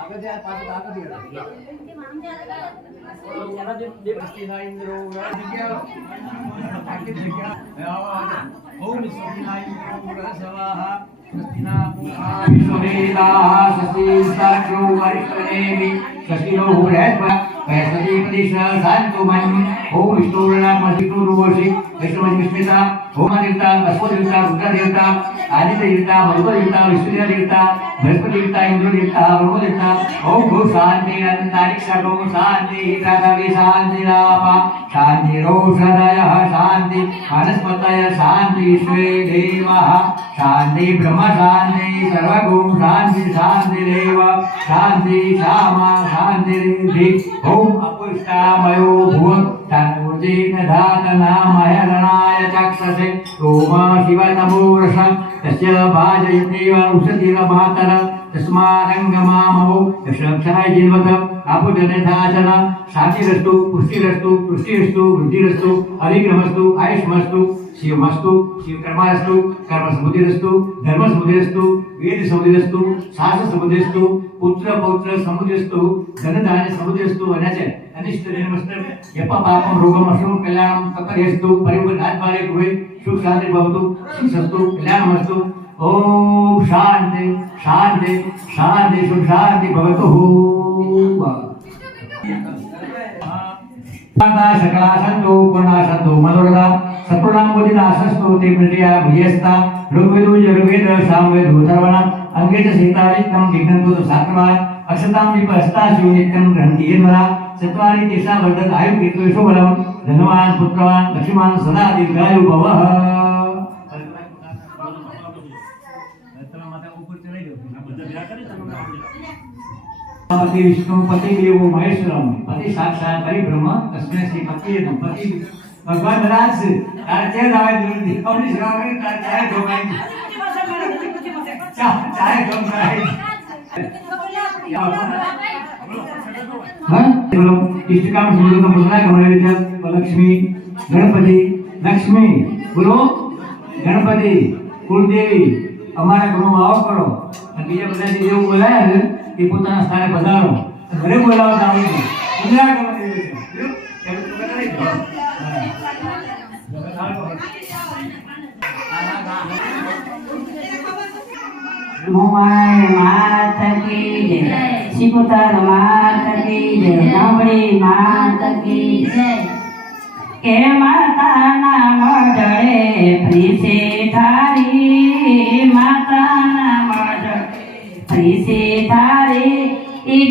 આગળ જાય પાછળ આગળ ઓમ વિષ્ણુ વિષ્ણુ દેવતા હોમા દેવતા અશ્વ દેવતા રુદ્ર દેવતા ಆದಿತ್ಯ ದೇವತಾ ಭಗವ ದೇವತಾ ವಿಷ್ಣು ದೇವತಾ ಬೃಹಸ್ಪತಿ ದೇವತಾ ಇಂದ್ರ ದೇವತಾ ಬ್ರಹ್ಮ ದೇವತಾ ಓಂ ಭೂ ಶಾಂತಿ ಅಂತರಿಕ್ಷ ಗೋ ಶಾಂತಿ ಪೃಥ್ವಿ ಶಾಂತಿ ರಾಮ ಶಾಂತಿ ರೋಷದಯ ಶಾಂತಿ ವನಸ್ಪತಯ ಶಾಂತಿ ವಿಶ್ವೇ ದೇವ ಶಾಂತಿ ಬ್ರಹ್ಮ ಶಾಂತಿ ಸರ್ವಗೋ ಶಾಂತಿ ಶಾಂತಿ ದೇವ ಶಾಂತಿ ಶಾಮ ಶಾಂತಿ ರಿದ್ಧಿ ಓಂ ಅಪುಷ್ಟಾಮಯೋ ಭೂತ್ रणाय चक्षसे रोम शिव नमोरस तस्य भाजयतेव औषधिरमातर तस्मादङ्गमामो यशक्षाय जीवत ఆపుజన్యథాచన శాంతిరస్తు పుష్టిరస్తు పుష్టిరస్తు వృద్ధిరస్తు అధిగ్రహస్తు ఆయుష్మస్తు శివమస్తు శివకర్మాస్తు కర్మ సముదిరస్తు ధర్మ సముదిరస్తు వేది సముదిరస్తు శాస్త్ర సముదిరస్తు పుత్ర పౌత్ర సముదిరస్తు ధనధాన్య సముదిరస్తు అనేచే అనిష్ట నిర్మస్తం ఎప్ప పాపం రోగం అశ్రమం కళ్యాణం తప్ప చేస్తూ పరివృద్ధి ఆత్మాలే సుఖ శాంతి భవతు సుఖస్తు కళ్యాణమస్తు ઓમ શાંતિ શાંતિ શાંતિ સુખ શાંતિ ભવતુ સકલા સંતો ઉપરના સંતો મનોરદા સત્પુરણામ બોધી દાસસ્તો તે પ્રતિયા ભૂયસ્તા ઋગ્વેદો યજુર્વેદ સામવેદ ઉતરવણા અંગે ચ સીતારિતમ વિઘ્નતો સાત્રમાય અક્ષતામ વિપસ્તા શિવ નિત્યમ ગ્રહંતિ યમરા ચત્વારી દેશા વર્ધન આયુ કીર્તેશો બલમ ધનવાન પુત્રવાન લક્ષ્મીમાન સદા દીર્ઘાયુ ભવઃ પતિ વિષ્ણુ પતિ દેવો મહેશ્વરમ પતિ સાક્ષાત પરિબ્રહ્મ તસ્મૈ શ્રી પતિયે પતિ ભગવાન રાજ તાર કે લાવે દૂર દીપાવલી સેવા તાર ચાય ધોવાય ચાય ધોવાય લક્ષ્મી ગણપતિ લક્ષ્મી બોલો ગણપતિ કુળદેવી અમારા ઘરમાં આવો કરો બીજા બધા જેવું બોલાયા એ પોતાના સ્થાને પધારો. ઘરે બોલાવો આવી છે? ગુજરાત છે માતાના મઢળે પ્રીસે થારી માતાના મઢળે પ્રીસે થારી ઈ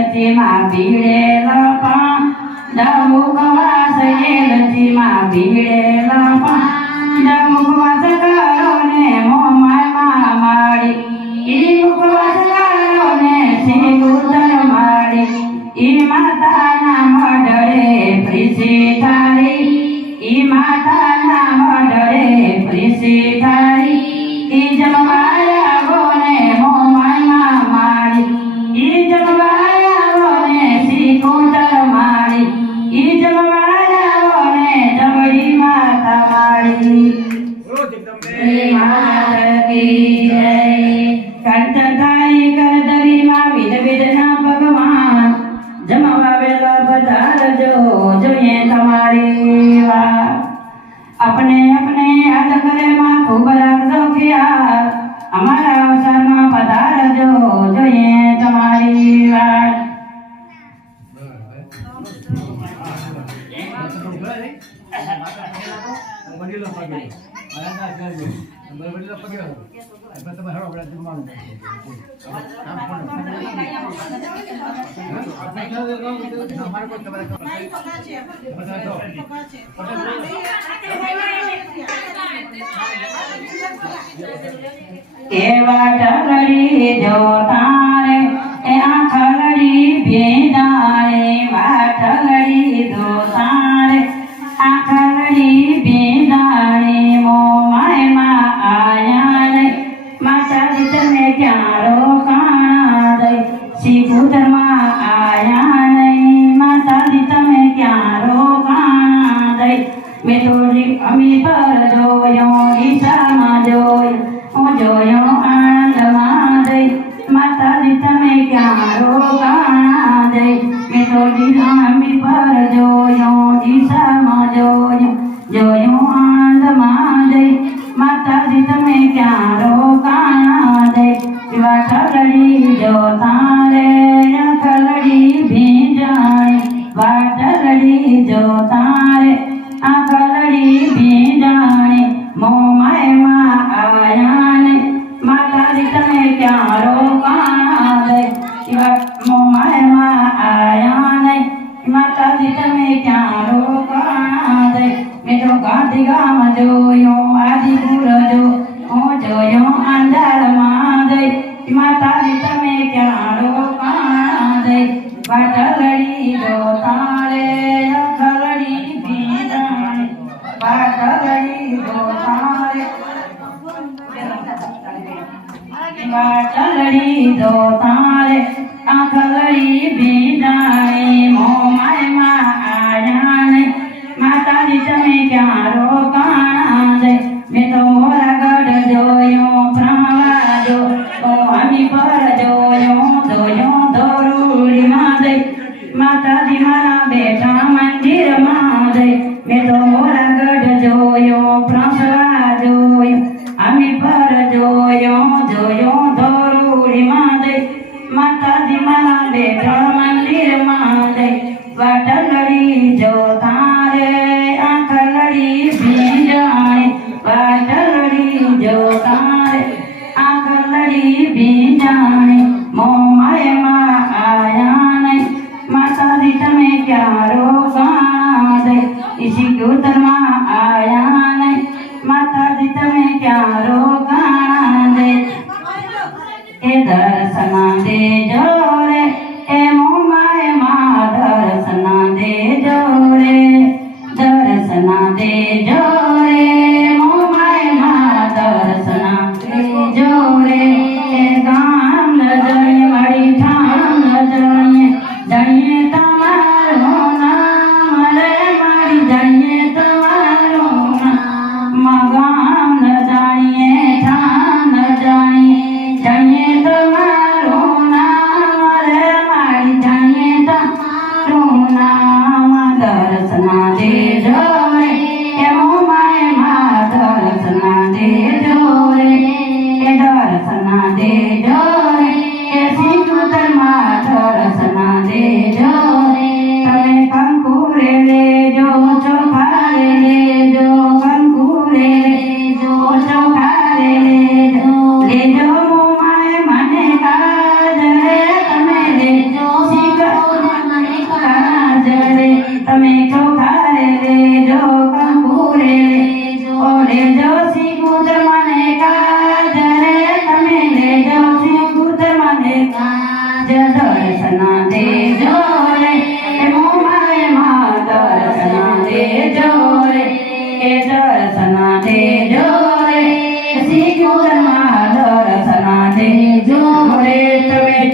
લચીમાં ભીડેલ ડમુક વાસ એ લચીમાં ભીડેલ ડમુક વાસ ઈ માતાના મડળે પ્રિસી થારી વડીલો પગે મારા તો તમારે વડીલો તમારે એવા ઢગડી જો તારે. એ આખલડી ભેદારે આખર ને બેદાણે મો. જોતારે કલડી ભીંજાણી વાટલડી જોતા મહાદેવ માતા દીમાના બેઠા મંદિર મહાદેવ મેં તો મોરા ગઢ જોયો પ્રસવા જોયો, અમે પર જોયો જોયો ધોરુડી મહાદેવ માતા દીમાના બેઠા મંદિર મહાદેવ વાટલ ચારો ગાણા દે દર્શન દેજો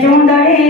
તમે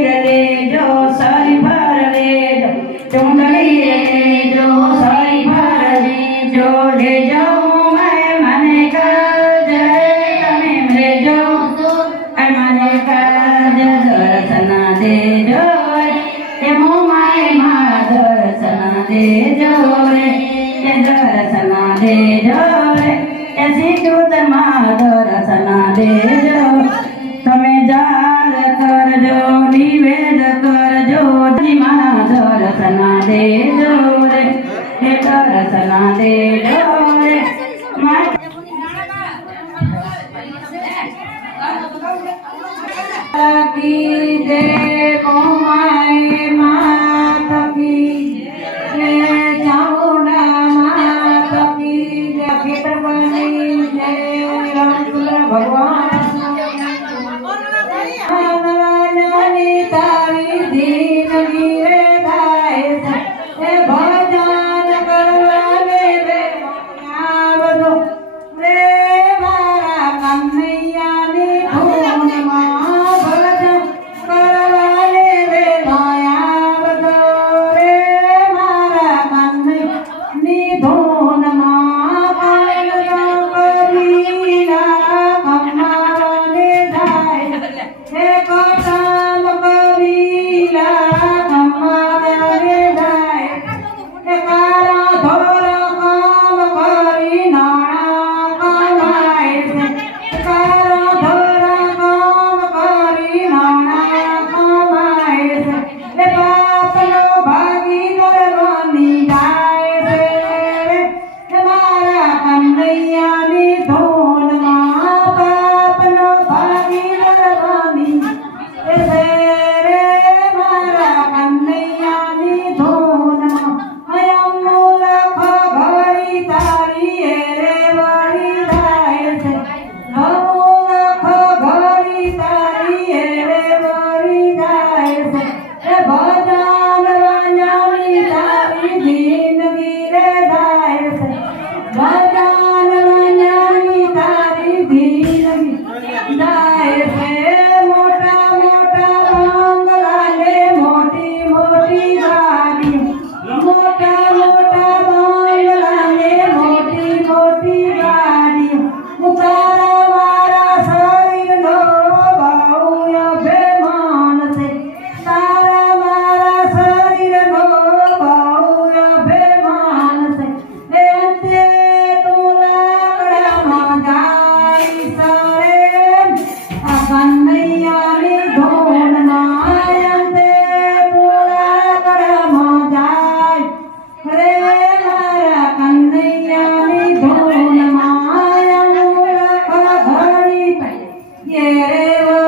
Deus.